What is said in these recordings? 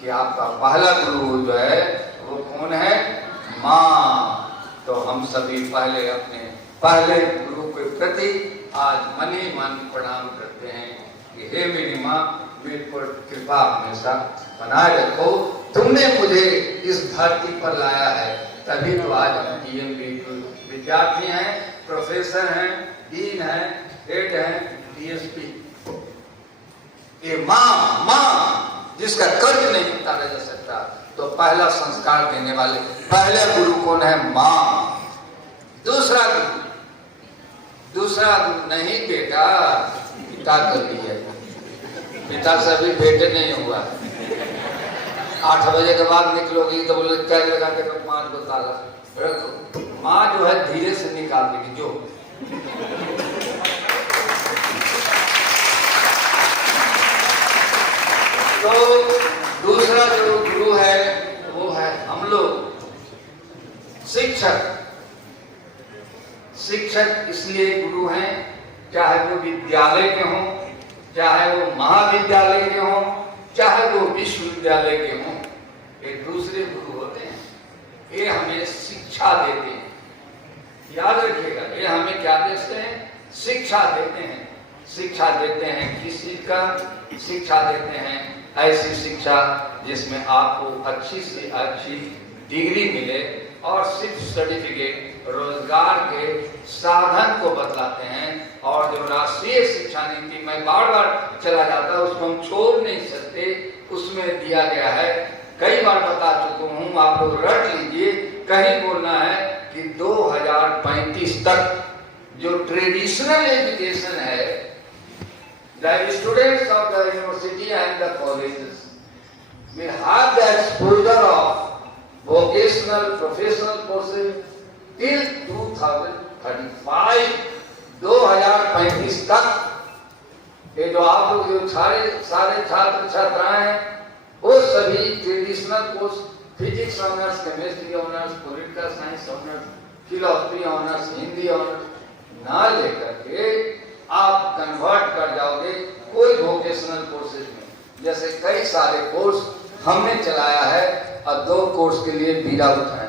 कि आपका पहला गुरु जो है वो कौन है? माँ। तो हम सभी पहले अपने पहले गुरु के प्रति आज मन ही मन प्रणाम करते हैं कि हे मेरी माँ, मेरे पर कृपा हमेशा बनाए रखो। तुमने मुझे इस धरती पर लाया है, तभी तो आज हम DMB विद्यार्थी हैं, प्रोफेसर हैं, डीन हैं, हेड हैं, DSP। ये माँ जिसका कर्ज नहीं उतारा जा सकता। तो पहला संस्कार देने वाले पहले गुरु कौन है? माँ। दूसरा गुरु नहीं बेटा, पिता कभी है। पिता से अभी बेटे नहीं हुआ। 8 बजे के बाद निकलोगी तो बोले क्या लगा के 5 को ताला रखो। माँ जो है धीरे से निकाल देगी जो। तो दूसरा जो गुरु है वो है हम लोग शिक्षक। शिक्षक इसलिए गुरु हैं, चाहे वो विद्यालय के हों, चाहे वो महाविद्यालय के हों, चाहे वो विश्वविद्यालय के हों, एक दूसरे गुरु होते हैं। ये हमें शिक्षा देते हैं। याद रखिएगा, ये हमें क्या देते हैं? शिक्षा देते हैं। शिक्षा देते हैं किस चीज का? शिक्षा देते हैं ऐसी शिक्षा जिसमें आपको अच्छी से अच्छी डिग्री मिले और सिर्फ सर्टिफिकेट, रोजगार के साधन को बतलाते हैं। और जो राष्ट्रीय शिक्षा नीति में बार बार चला जाता है उसको हम छोड़ नहीं सकते। उसमें दिया गया है, कई बार बता चुका हूँ, आप लोग रट लीजिए। कहीं बोलना है कि 2035 तक जो ट्रेडिशनल एजुकेशन है, the students of the university and the colleges will have the exposure of vocational professional courses till 2035। 2035 तक ये जो आप लोग जो सारे छात्र छात्राएं हैं वो सभी traditional course, physics honours, chemistry honours, political science honours, philosophy honours, Hindi honours ना लेकर के आप कन्वर्ट कर जाओगे कोई वोकेशनल कोर्सेज में। जैसे कई सारे कोर्स हमने चलाया है और 2 कोर्स के लिए बीड़ा उठाए।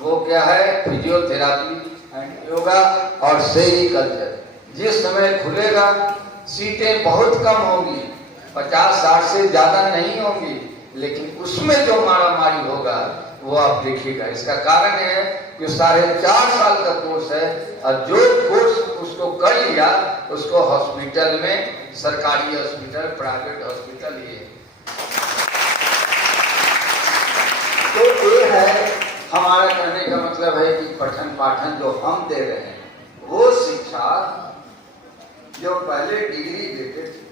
वो क्या है? फिजियोथेरापी एंड योगा और सेरिकल्चर। जिस समय खुलेगा सीटें बहुत कम होंगी, 50-60 से ज्यादा नहीं होंगी, लेकिन उसमें जो मारामारी होगा वो आप देखिएगा। इसका कारण है कि 4.5 साल का कोर्स है और जो कोर्स उसको कर लिया उसको हॉस्पिटल में, सरकारी हॉस्पिटल, प्राइवेट हॉस्पिटल, ये तो ये है हमारा कहने का मतलब है कि पठन पाठन जो हम दे रहे हैं वो शिक्षा जो पहले डिग्री देते थे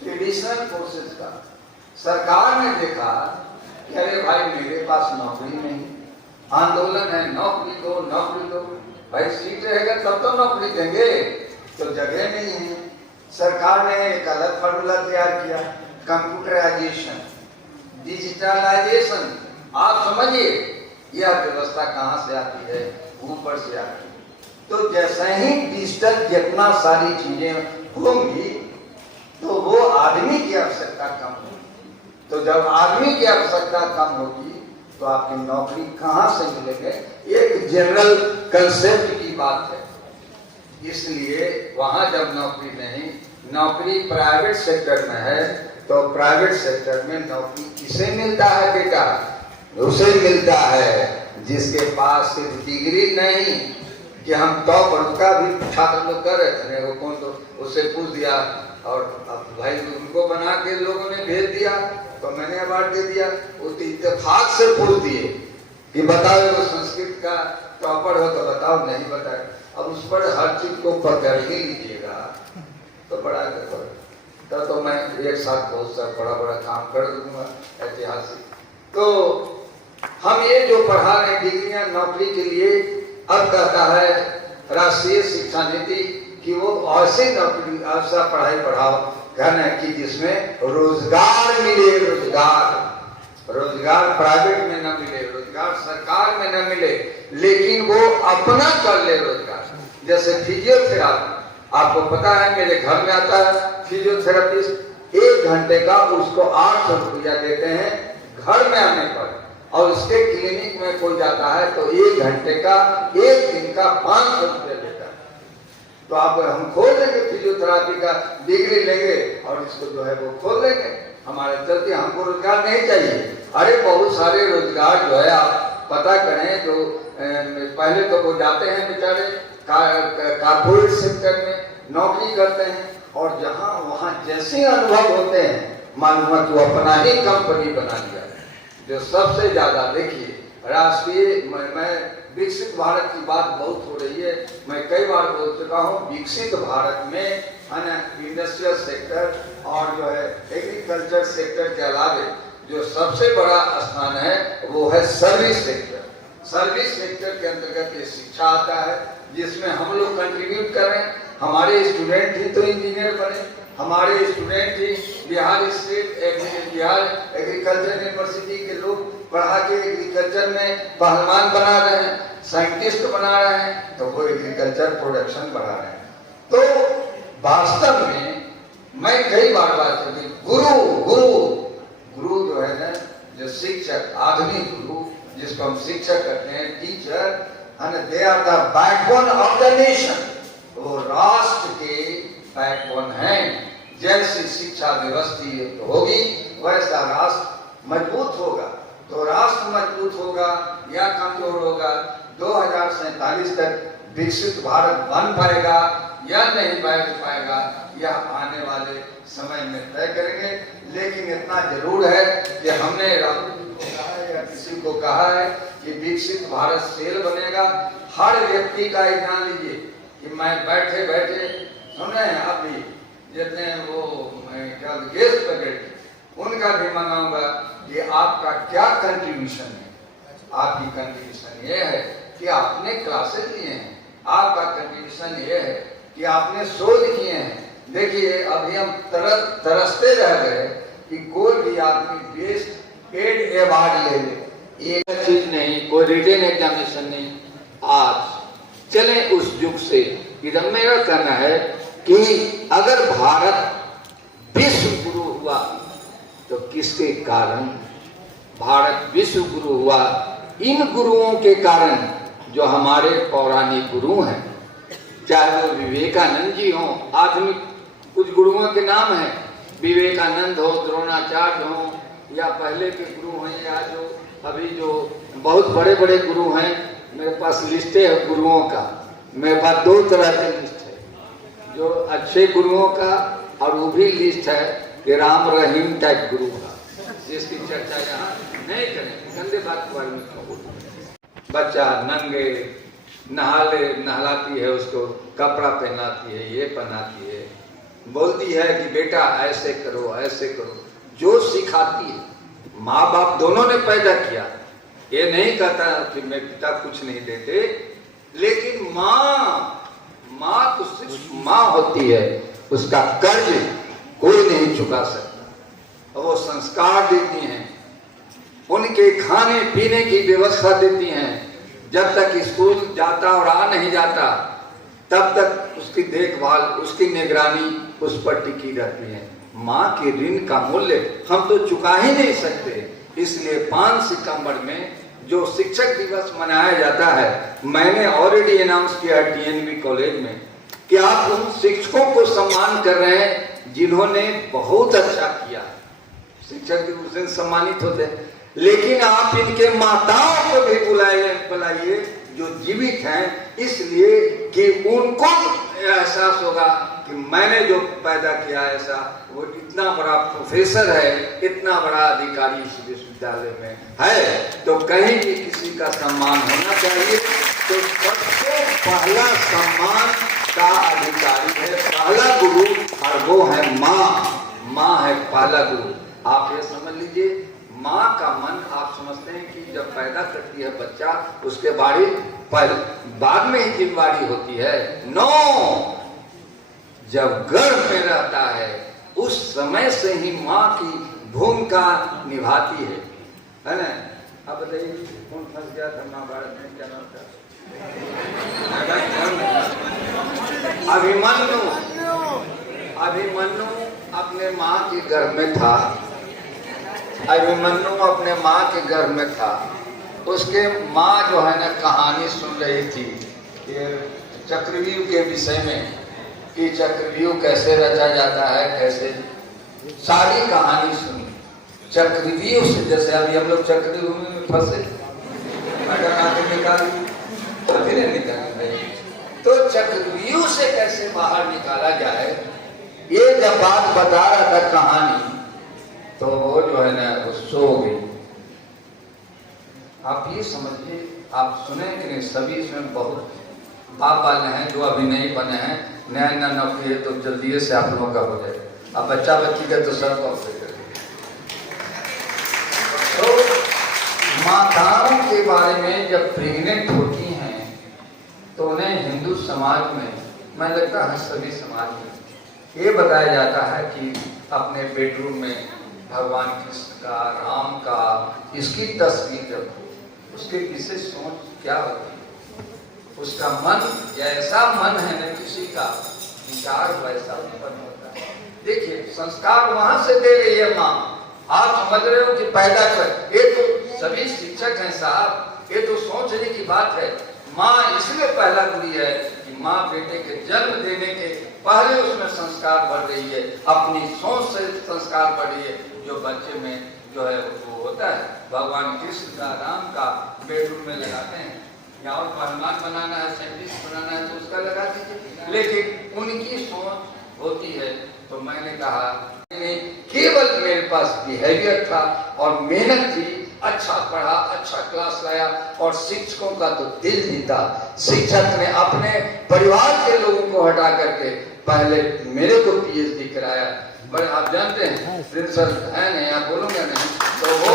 ट्रेडिशनल कोर्सेज का, सरकार ने देखा कि अरे भाई मेरे पास नौकरी नहीं, आंदोलन है, नौकरी दो, नौकरी दो। भाई सीट रहेगा तब तो नौकरी देंगे, तो जगह नहीं है। सरकार ने एक अलग फॉर्मूला तैयार किया, कंप्यूटराइजेशन, डिजिटलाइजेशन। आप समझिए यह व्यवस्था कहाँ से आती है? ऊपर से आती है। तो जैसे ही डिजिटल जितना सारी चीजें होंगी तो वो आदमी की आवश्यकता कम होगी। तो जब आदमी की आवश्यकता कम होगी तो आपकी नौकरी कहाँ से मिलेंगे? एक जनरल कंसेप्ट की बात है। इसलिए वहां जब नौकरी नहीं, नौकरी प्राइवेट सेक्टर में है तो प्राइवेट सेक्टर में नौकरी किसे मिलता है बेटा? उसे मिलता है जिसके पास सिर्फ डिग्री नहीं कि हम टॉप का भी छात्र लोग कर रहे थे, वो कौन तो उससे पूछ दिया और अब भाई उनको बना के लोगों ने भेज दिया तो मैंने अवार्ड दे दिया। वो इत्तेफाक से पूछ दिए कि बताओ वो संस्कृत का टॉपर हो तो बताओ, नहीं बताए। अब उस पर हर चीज को पकड़ ही लीजिएगा तो बड़ा तो मैं एक साथ बहुत सा बड़ा काम कर दूंगा ऐतिहासिक। तो हम ये जो पढ़ा रहे डिग्रियां नौकरी के लिए, अब कहता है राष्ट्रीय शिक्षा नीति कि वो ऐसी नौकरी, ऐसा पढ़ाई पढ़ाओ कहना कि जिसमें रोजगार मिले। रोजगार प्राइवेट में न मिले, रोजगार सरकार में न मिले, लेकिन वो अपना कर ले रोजगार। जैसे फिजियोथेरापी, आपको पता है मेरे घर में आता है फिजियोथेरापिस्ट, 1 घंटे का उसको 800 रुपया देते हैं घर में आने पर, और उसके क्लिनिक में कोई जाता है तो 1 घंटे का 1 दिन का 500 रुपया लेता है। तो आप हम खोल देंगे फिजियोथेरापी का डिग्री लेंगे और इसको जो है वो खोल देंगे। हमारे चलते हमको रोजगार नहीं चाहिए। अरे बहुत सारे रोजगार जो है आप पता करें, जो पहले तो वो जाते हैं बेचारे कारपोरेट सेक्टर में नौकरी करते हैं, और जहां वहां जैसे अनुभव होते हैं मालूम है तो अपना ही कंपनी बना लिया है। जो सबसे ज्यादा देखिए राष्ट्रीय, मैं विकसित भारत की बात बहुत हो रही है, मैं कई बार बोल चुका हूँ, विकसित भारत में है ना इंडस्ट्रियल सेक्टर और जो है एग्रीकल्चर सेक्टर के अलावे जो सबसे बड़ा स्थान है वो है सर्विस सेक्टर। सर्विस सेक्टर के अंतर्गत ये शिक्षा आता है जिसमें हम लोग कंट्रीब्यूट करें। हमारे स्टूडेंट ही तो इंजीनियर बने, हमारे स्टूडेंट ही बिहार एग्रीकल्चर यूनिवर्सिटी के लोग पढ़ा के एग्रीकल्चर में पहलवान बना रहे हैं, साइंटिस्ट बना रहे हैं, तो वो एग्रीकल्चर प्रोडक्शन बढ़ा रहे हैं। तो वास्तव में मैं कई बार बात करती, गुरु जो है ना, जो शिक्षक, आधुनिक गुरु जिसको हम शिक्षक कहते हैं, teacher, and they are the backbone of the nation. वो राष्ट्र के बैकबोन हैं। जैसी शिक्षा व्यवस्था होगी वैसा राष्ट्र मजबूत होगा। तो राष्ट्र मजबूत होगा या कमजोर होगा, 2047 तक विकसित भारत बन पाएगा या नहीं बन पाएगा, यह आने वाले समय में तय करेंगे। लेकिन इतना जरूर है कि हमने या किसी को कहा है कि विकसित भारत सेल बनेगा। हर व्यक्ति का ध्यान लीजिए कि मैं बैठे बैठे सुने अभी जितने वो क्या गेस्ट फैकल्टी, उनका भी मनाऊंगा कि आपका क्या कंट्रीब्यूशन है। आपकी कंट्रीब्यूशन ये है कि आपने क्लासेस लिए हैं, आपका कंट्रीब्यूशन ये है कि आपने शोध किए हैं। देखिए अभी हम तरसते रह गए कि कोई भी आदमी बेस्ट एड अवार्ड ले ले, ये चीज नहीं, कोई रिटन एग्जामिनेशन नहीं। आज चले उस युग से। इधर मेरा कहना है कि अगर भारत विश्व गुरु हुआ तो किसके कारण भारत विश्व गुरु हुआ? इन गुरुओं के कारण जो हमारे पौराणिक गुरु हैं, चाहे वो विवेकानंद जी हों। आधुनिक कुछ गुरुओं के नाम हैं, विवेकानंद हो, द्रोणाचार्य हो, या पहले के गुरु हैं, या जो अभी जो बहुत बड़े बड़े गुरु हैं। मेरे पास लिस्ट है गुरुओं का। मेरे पास 2 तरह की लिस्ट है, जो अच्छे गुरुओं का, और वो भी लिस्ट है कि राम रहीम टाइप गुरु का, जिसकी चर्चा यहाँ नहीं करें। गंदे बात के बारे में क्यों बोलते? बच्चा नंगे नहलाती है, उसको कपड़ा पहनाती है, ये पहनाती है, बोलती है कि बेटा ऐसे करो ऐसे करो, जो सिखाती है। माँ बाप दोनों ने पैदा किया, ये नहीं कहता कि मैं पिता कुछ नहीं देते, लेकिन माँ तो सिर्फ माँ होती है, उसका कर्ज कोई नहीं चुका सकता। वो संस्कार देती हैं, उनके खाने पीने की व्यवस्था देती हैं। जब तक स्कूल जाता और आ नहीं जाता तब तक उसकी देखभाल, उसकी निगरानी उस पर टिकी रहती है। माँ के ऋण का मूल्य हम तो चुका ही नहीं सकते। इसलिए 5 सितंबर में जो शिक्षक दिवस मनाया जाता है, मैंने ऑलरेडी अनाउंस किया टीएनबी कॉलेज में कि आप उन शिक्षकों को सम्मान कर रहे हैं जिन्होंने बहुत अच्छा किया। शिक्षक उस दिन सम्मानित होते हैं, लेकिन आप इनके माताओं को भी बुलाइए जो जीवित हैं, इसलिए कि उनको एहसास होगा कि मैंने जो पैदा किया ऐसा, वो इतना बड़ा प्रोफेसर है, इतना बड़ा अधिकारी इस विश्वविद्यालय में है, तो कहीं भी किसी का सम्मान होना चाहिए। तो सबसे पहला सम्मान का अधिकारी है, पहला गुरु, और वो है माँ है पहला गुरु। आप ये समझ लीजिए, माँ का मन आप समझते हैं कि जब पैदा करती है बच्चा, उसके बाद में ही जिम्मेवारी होती है। नो, जब गर्भ में रहता है उस समय से ही माँ की भूमिका निभाती है ना? अब बताइए कौन फंस गया था महाभारत में, क्या नाम था? अभिमन्यु अपने माँ के घर में था, अभिमन्यु अपने माँ के घर में था। उसके माँ जो है ना कहानी सुन रही थी ये चक्रव्यूह के विषय में कि चक्रव्यूह कैसे रचा जाता है, कैसे सारी कहानी सुनी। चक्रव्यूह से जैसे अभी हम लोग चक्रव्यूह में फंसे, अगर निकाल अभी नहीं निकाल, तो चक्रव्यूह से कैसे बाहर निकाला जाए, ये जब बात बता रहा था कहानी, तो वो जो है ना वो सो गई। आप ये समझिए, आप सुने कि नहीं, सभी इसमें बहुत बाप वाले हैं जो अभी नहीं बने हैं, नया नया नौकरी है, तो जल्दी से आप लोगों का हो जाए। अब बच्चा बच्ची का तो सर को तो माताओं के बारे में जब प्रेग्नेंट होती हैं तो उन्हें हिंदू समाज में, मैं लगता है सभी समाज में ये बताया जाता है कि अपने बेडरूम में भगवान कृष्ण का, राम का, इसकी तस्वीर रखो। उसके पीछे सोच क्या होती है, उसका मन जैसा मन है ना किसी का विचार वैसा उत्पन्न होता है। देखिए संस्कार वहां से दे रही है माँ, आप समझ रहे हो कि पैदा कर, ये तो सभी शिक्षक हैं साहब, ये तो सोचने की बात है। माँ इसलिए पहला गुरु है कि माँ बेटे के जन्म देने के पहले उसमें संस्कार बढ़ रही है, अपनी सोच से संस्कार बढ़ रही है, जो बच्चे में जो है वो होता है। भगवान कृष्ण का, राम का बेडरूम में लगाते हैं, या और पहलवान बनाना है, साइंटिस्ट बनाना है तो उसका लगा दीजिए, लेकिन उनकी सोच होती है। तो मैंने कहा केवल मेरे पास बिहेवियर था और मेहनत थी, अच्छा पढ़ा, अच्छा क्लास लाया, और शिक्षकों का तो दिल जीता। शिक्षक ने अपने परिवार के लोगों को हटा करके पहले मेरे को पीएचडी कराया। बड़े आप जानते हैं प्रिंसिपल है नहीं, आप बोलोगे नहीं, तो वो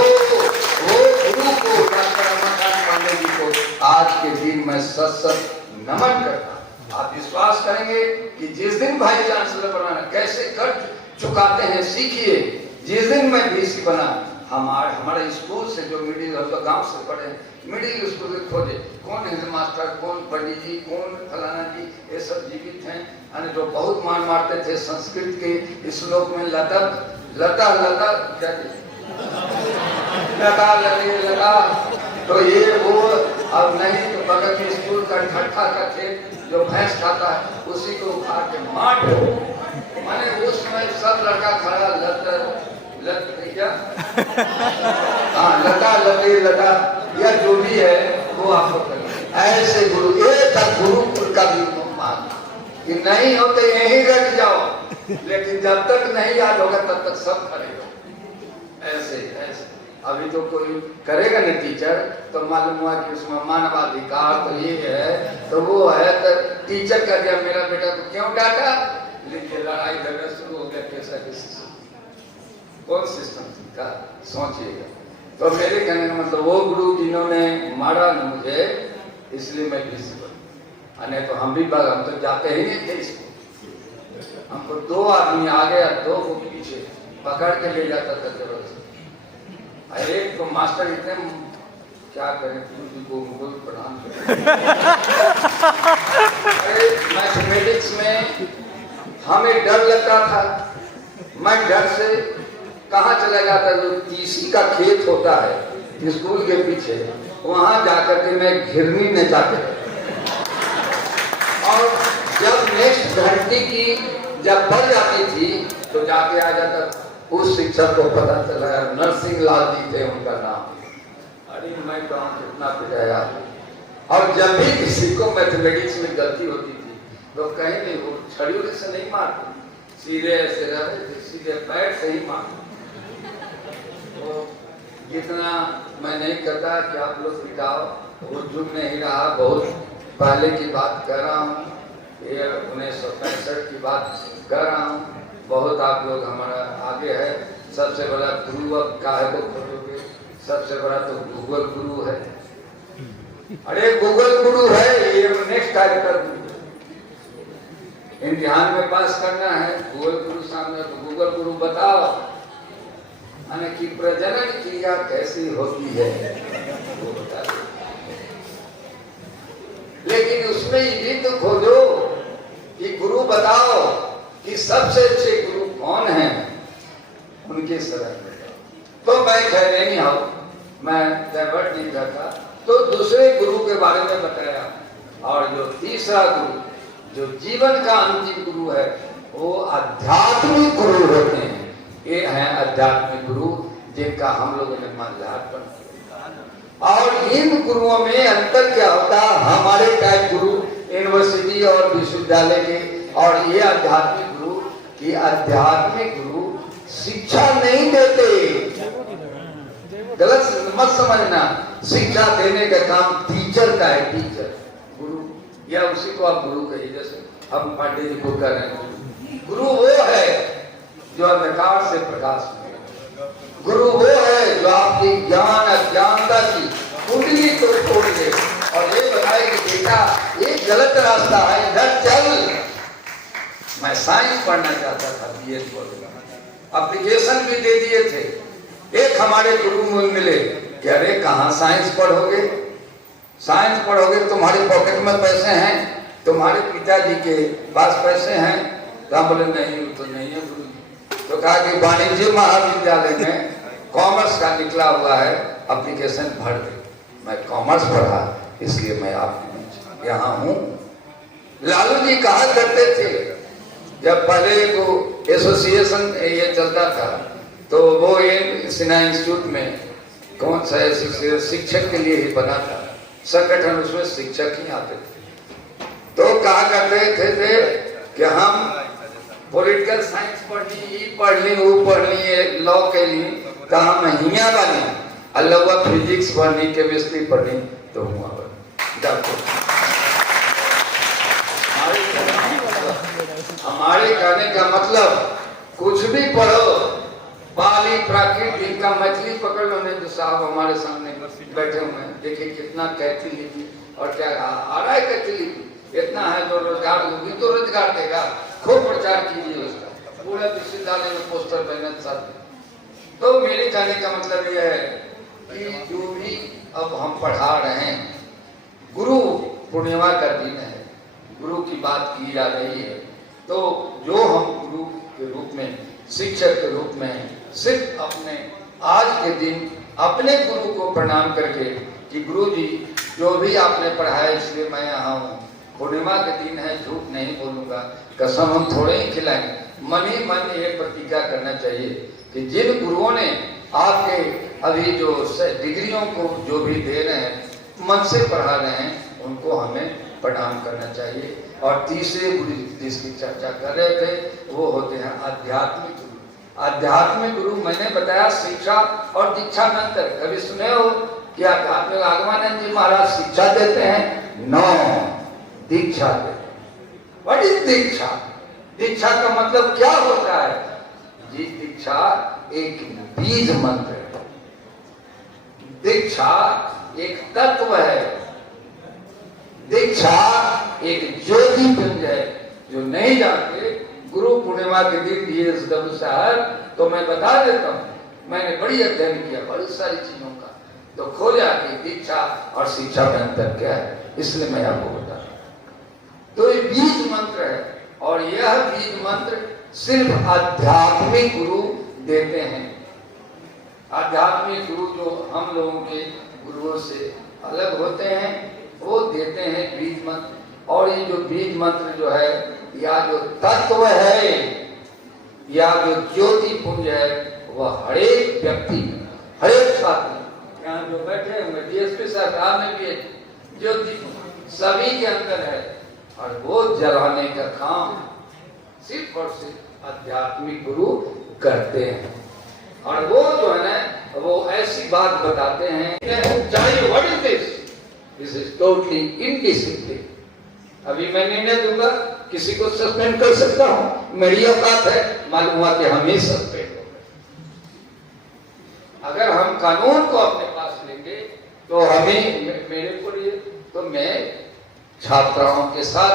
गुरु को, डॉक्टर अमरकांत पांडे जी को आज के दिन मैं सत नमन करता। आप विश्वास करेंगे कि जिस दिन भाई चांसलर बनाना कैसे कर चुकाते हैं सीखिए। जिस दिन मैं बीसी बना, हमारे स्कूल से जो मिडिल, हम तो गांव से पढ़े, मिडिल स्कूल से खोजे कौन हेड मास्टर, कौन पंडित जी, कौन फलाना जी, ये सब जीवित हैं। यानी जो बहुत मान मारते थे संस्कृत के श्लोक में, लता लता लता क्या लता लगे लता, तो ये वो, अब नहीं तो बगल के स्कूल का ठट्ठा का खेत जो भैंस खाता है उसी को उखाड़ के मार दो। मैंने उस समय सब लड़का खड़ा क्या हाँ लता लगे लता या जो भी है वो आपको करें। ऐसे गुरु, एक गुरुकुल का भी मान कि नहीं हो तो यहीं रख जाओ, लेकिन जब तक नहीं याद होगा तब तक सब खड़े हो। ऐसे ऐसे अभी तो कोई करेगा ना टीचर, तो मालूम हुआ कि उसमें मानवाधिकार तो ये है तो वो है, तो टीचर का दिया मेरा बेटा को क्यों डांटा, लेकिन लड़ाई झगड़ा शुरू हो गया। कैसा कौन सिस्टम का सोचिएगा। तो मेरे कहने का मतलब वो गुरु जिन्होंने मारा न मुझे, इसलिए मैं बीसी बना, नहीं तो हम भी हम तो जाते ही नहीं थे इसको। हमको दो आदमी आगे और दो को पीछे पकड़ के ले जाता था जरूरत। एक तो मास्टर इतने क्या करें, उनको प्रणाम मैथमेटिक्स में हमें डर लगता था, मैं डर से कहाँ चला जाता, जो तीसी का खेत होता है स्कूल के पीछे, वहां जाकर के मैं घिरनी में जाते और जब नेक्स्ट घंटी की जब बढ़ जाती थी तो जाके आ जाता। उस शिक्षक को पता चला नरसिंह लाल जी थे उनका नाम। अरे मैं गाँव कितना पिटाया। और जब भी किसी को मैथमेटिक्स में गलती होती थी तो कहीं नहीं, वो छड़ियों से नहीं मारते, सीधे ऐसे सीधे पैर से ही मारते। तो जितना मैं नहीं करता कि आप लोग पिटाओ, वो जुग नहीं रहा। बहुत पहले की बात कर रहा हूँ, ये 1965 की बात कर रहा हूँ। बहुत आप लोग हमारा आगे है। सबसे बड़ा गुरु अब काहे को खोजोगे, सबसे बड़ा तो गूगल गुरु है। अरे गूगल गुरु है, ये नेक्स्ट कार्यक्रम इम्तिहान में पास करना है, गूगल गुरु सामने, तो गूगल गुरु बताओ हमें कि प्रजनन क्रिया कैसी होती है वो बता दो। लेकिन उसमें ये तो खोजो कि गुरु बताओ कि सबसे अच्छे गुरु कौन कौन हैं उनके शरण में जाओ। तो मैं कह नहीं हूं, मैं डाइवर्ट नहीं करता, तो दूसरे गुरु के बारे में बताया। और जो तीसरा गुरु, जो जीवन का अंतिम गुरु है, वो आध्यात्मिक गुरु होते हैं। ये हैं आध्यात्मिक गुरु, जिनका हम लोगों ने माल्यार्पण किया। और इन गुरुओं में अंतर क्या होता है? हमारे टाइप गुरु यूनिवर्सिटी और विश्वविद्यालय के, और ये आध्यात्मिक गुरु, ये आध्यात्मिक गुरु शिक्षा नहीं देते। गलत मत समझना, शिक्षा देने का काम टीचर का है। टीचर गुरु, या उसी को आप गुरु कहिए, जैसे हम पांडे जी को कह रहे हैं। गुरु वो है जो अंधकार से प्रकाश में, गुरु वो है जो आपकी ज्ञान अज्ञानता की कुंडली को तोड़ दे और ये बताए कि बेटा ये गलत रास्ता है, इधर चल। मैं साइंस पढ़ना चाहता था, बीएड पढ़ूंगा, एप्लीकेशन भी दे दिए थे। एक हमारे गुरु मिले कि अरे कहाँ साइंस पढ़ोगे, साइंस पढ़ोगे तुम्हारे पॉकेट में पैसे हैं, तुम्हारे पिताजी के पास पैसे हैं? तो हम बोले नहीं, तो नहीं है गुरु जी। तो कहा कि वाणिज्य महाविद्यालय में कॉमर्स का निकला हुआ है, एप्लीकेशन भर दे। मैं कॉमर्स पढ़ा, इसलिए मैं आपके यहाँ हूँ। लालू जी कहा करते थे, जब पहले को एसोसिएशन ये चलता था, तो वो ये सिन्हा इंस्टीट्यूट में कौन सा शिक्षक के लिए ही बना था संगठन, उसमें शिक्षक ही आते थे। तो कहा करते थे कि हम पॉलिटिकल साइंस पढ़ ली, ये पढ़ ली, वो पढ़ ली, लॉ के लिए, तो हम हिया बनी, अल्लाह फिजिक्स पढ़नी, केमिस्ट्री पढ़नी, तो हुआ डॉक्टर। हमारे कहने का मतलब कुछ भी पढ़ो, पाली प्राकृतिक का मछली पकड़ लो। नहीं तो साहब हमारे सामने बैठे हुए हैं, देखिए कितना कैथी लिपि और क्या आ रहा है। कैथी लिपि इतना है, जो रोजगार होगी तो रोजगार देगा। खूब प्रचार कीजिए उसका, पूरे विश्वविद्यालय में पोस्टर मेहनत साथ। तो मेरे कहने का मतलब यह है कि जो भी अब हम पढ़ा रहे हैं, गुरु पूर्णिमा का दिन है, गुरु की बात की जा रही है, तो जो हम गुरु के रूप में, शिक्षक के रूप में, सिर्फ अपने आज के दिन अपने गुरु को प्रणाम करके कि गुरु जी जो भी आपने पढ़ाया इसलिए मैं यहाँ हूँ, पूर्णिमा के दिन है, झूठ नहीं बोलूंगा, कसम हम थोड़े ही खिलाएंगे। मन ही मन ये प्रतिज्ञा करना चाहिए कि जिन गुरुओं ने आपके अभी जो डिग्रियों को जो भी दे रहे हैं, मन से पढ़ा रहे हैं, उनको हमें प्रणाम करना चाहिए। और तीसरे गुरु जिसकी चर्चा कर रहे थे, वो होते हैं आध्यात्मिक गुरु। आध्यात्मिक गुरु मैंने बताया शिक्षा और दीक्षा में अंतर। कभी सुने हो कि आध्यात्मिक आगमानंद जी महाराज शिक्षा देते हैं? नो, दीक्षा देते हैं। व्हाट इज दीक्षा? दीक्षा का मतलब क्या होता है जी? दीक्षा एक बीज मंत्र है, दीक्षा एक तत्व है, दीक्षा एक ज्योति पुंज है। जो नहीं जानते, गुरु पूर्णिमा के दिन DSW साहब, तो मैं बता देता हूँ, मैंने बड़ी अध्ययन किया बड़ी सारी चीजों का, तो खोजा कि दीक्षा और शिक्षा में अंतर क्या है, इसलिए मैं आपको बता रहा हूँ। तो ये बीज मंत्र है, और यह बीज मंत्र सिर्फ आध्यात्मिक गुरु देते हैं। आध्यात्मिक गुरु जो हम लोगों के गुरुओं से अलग होते हैं, वो देते हैं बीज मंत्र। और ये जो बीज मंत्र जो है, या जो तत्व है, या जो ज्योति पुंज है, वह हरेक व्यक्ति, हरेक छात्र, यहाँ जो बैठे होंगे, DSP साहब में भी ज्योति सभी के अंदर है, और वो जलाने का काम सिर्फ और सिर्फ आध्यात्मिक गुरु करते हैं। और वो जो है ना, वो ऐसी बात बताते हैं, चाहे what is this, this is totally indiscipline. अभी मैं निर्णय दूंगा, किसी को सस्पेंड कर सकता हूं, मेरी औकात है, मालूम हुआ कि हम ही सस्पेंड हो गए। अगर हम कानून को अपने पास लेंगे तो हमें, मेरे को लिए, तो मैं छात्राओं के साथ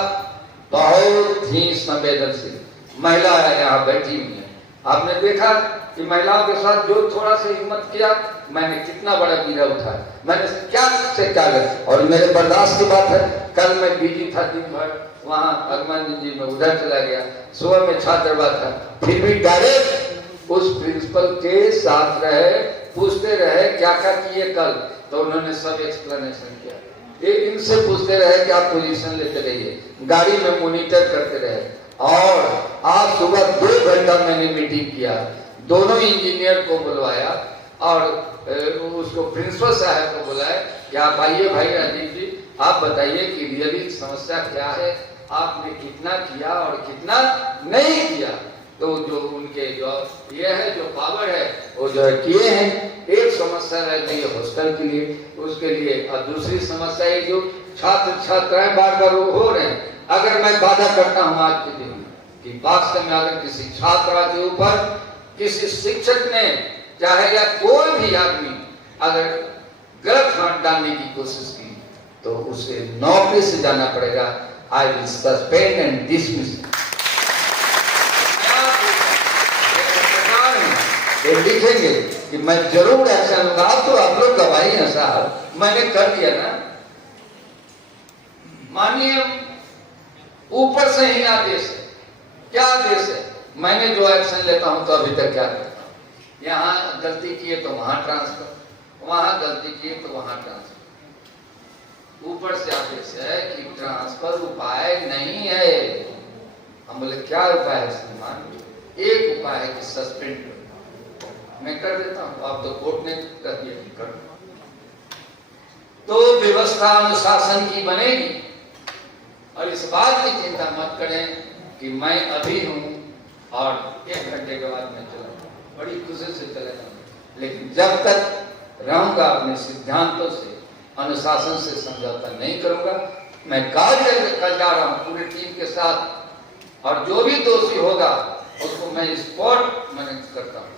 बहुत ही संवेदनशील, महिला यहाँ बैठी हुई है, आपने देखा कि महिलाओं के साथ जो थोड़ा सा हिम्मत किया, मैंने कितना बड़ा गिरा उठाया, मैंने क्या से क्या, और मेरे बर्दाश्त की बात है, कल मैं बिजी था दिन भर, वहाँ अभिमन्यु जी में उधर चला गया, सुबह में छात्रवा था, फिर भी डायरेक्ट उस प्रिंसिपल के साथ रहे, पूछते रहे क्या क्या किए कल, तो उन्होंने सब एक्सप्लेनेशन किया। इनसे पूछते रहे कि आप पोजीशन लेते रहिए, गाड़ी में मॉनिटर करते रहे, और आज सुबह 2 घंटा मैंने मीटिंग किया, दोनों इंजीनियर को बुलवाया और उसको प्रिंसिपल साहब को बुलाया कि आप आइए भाई राजीव जी, आप बताइए कि रियली समस्या क्या है, आपने कितना किया और कितना नहीं किया। तो जो उनके जो ये है जो पावर है वो जो है किए हैं। एक समस्या रह गई है हॉस्टल के लिए, उसके लिए, और दूसरी समस्या ये जो छात्र छात्राएं बार बार हो रहे हैं, अगर मैं वादा करता हूँ आज के दिन कि वास्तव में अगर किसी छात्रा के ऊपर किसी शिक्षक ने चाहे या कोई भी आदमी अगर गलत हाथ डालने की कोशिश की तो उसे नौकरी से जाना पड़ेगा। I will suspend and dismiss. ये लिखेंगे कि मैं जरूर एक्शन लूंगा। तो आप लोग गवाही है साहब, मैंने कर दिया ना, मानिए ऊपर से ही आदेश है। क्या आदेश है? मैंने जो एक्शन लेता हूं तो अभी तक क्या करता हूं, यहाँ गलती किए तो वहां ट्रांसफर, वहां गलती किए तो वहां ट्रांसफर। ऊपर से आदेश है कि ट्रांसफर उपाय नहीं है। हम बोले क्या उपाय है श्रीमान? एक उपाय है कि सस्पेंड करो। मैं कर देता हूं, आप तो कोर्ट ने कर दिया कि कर। तो व्यवस्था अनुशासन की बनेगी। और इस बात की चिंता मत करें कि मैं अभी हूं और 1 घंटे के बाद मैं चला, बड़ी खुशी से चले जाऊंगा, लेकिन जब तक रहूंगा अपने सिद्धांतों से, अनुशासन से समझौता नहीं करूंगा। मैं कार्य कर जा रहा हूं पूरी टीम के साथ, और जो भी दोषी होगा उसको मैं स्पॉट मैनेज करता हूं।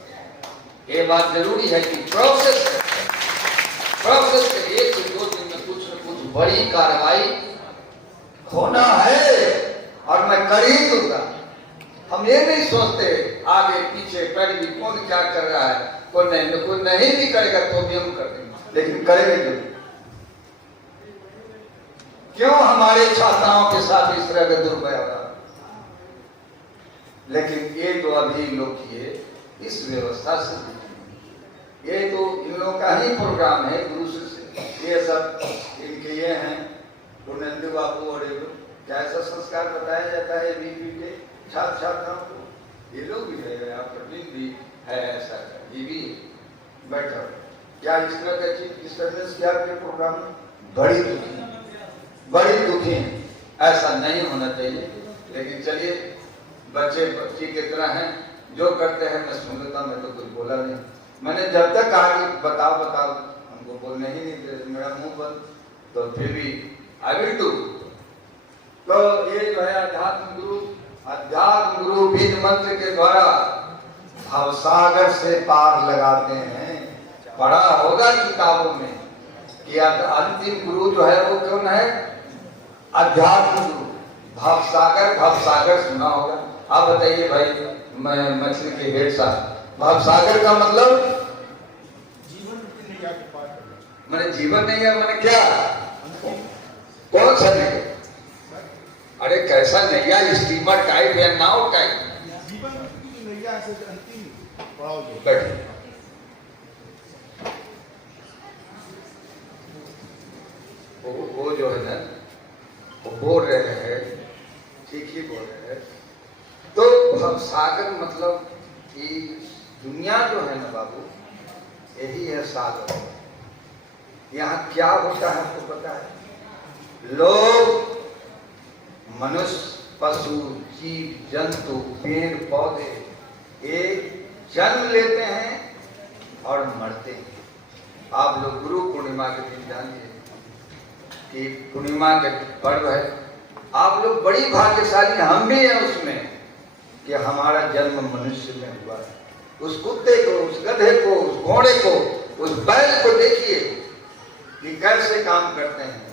ये बात जरूरी है कि प्रोसेस के 1 से 2 दिन में कुछ न कुछ बड़ी कार्रवाई होना है, और मैं कर ही दूंगा। हम ये नहीं सोचते आगे पीछे पैरवी कौन क्या कर रहा है, कोई नहीं भी करेगा तो भी हम कर देंगे, लेकिन करेंगे जरूर। क्यों हमारे छात्राओं के साथ इस तरह का दुर्व्यवहार? लेकिन ये तो अभी लोग किए इस व्यवस्था से, ये तो इन लोगों का ही प्रोग्राम है गुरु से। ये सब इनके ये हैं पूर्णेंदु बाबू और क्या ऐसा संस्कार बताया जाता है बीबी के छात्र छात्राओं को? ये लोग भी है, आपका भी है ऐसा, ये भी बैठा। क्या इस तरह का चीज डिस्टर्बेंस क्या आपके प्रोग्राम में? बड़ी दुखी है, ऐसा नहीं होना चाहिए। लेकिन चलिए, बच्चे बच्ची की तरह हैं, जो करते हैं मैं सुन लेता, मैं तो कुछ बोला नहीं। मैंने जब तक कहा कि बताओ हमको बोलने ही नहीं दे, मेरा मुंह बंद, तो फिर भी आई विल डू। तो ये जो है अध्यात्म गुरु बीज मंत्र के द्वारा भवसागर से पार लगाते हैं। पढ़ा होगा किताबों में कि अंतिम गुरु जो है वो कौन है? अध्यात्म गुरु। भवसागर सुना होगा? आप बताइए भाई, मैं मछली के हेड साहब, भवसागर का मतलब मैंने जीवन नहीं है, मैंने क्या, कौन सा नहीं? अरे कैसा नैया, स्टीमर टाइप या नाव टाइप? जीवन की नैया से अंतिम बैठे। वो जो है ना, वो बोल रहे हैं, ठीक ही बोल रहे हैं। तो भवसागर मतलब कि दुनिया जो है ना बाबू, यही है सागर। यहाँ क्या होता है आपको पता है? लोग, मनुष्य, पशु, जीव जंतु, पेड़ पौधे एक जन्म लेते हैं और मरते हैं। आप लोग गुरु पूर्णिमा के दिन जानिए कि पूर्णिमा के पर्व है, आप लोग बड़ी भाग्यशाली, हम भी हैं उसमें, कि हमारा जन्म मनुष्य में हुआ है। उस कुत्ते को, उस गधे को, उस घोड़े को, उस बैल को देखिए कि कैसे काम करते हैं।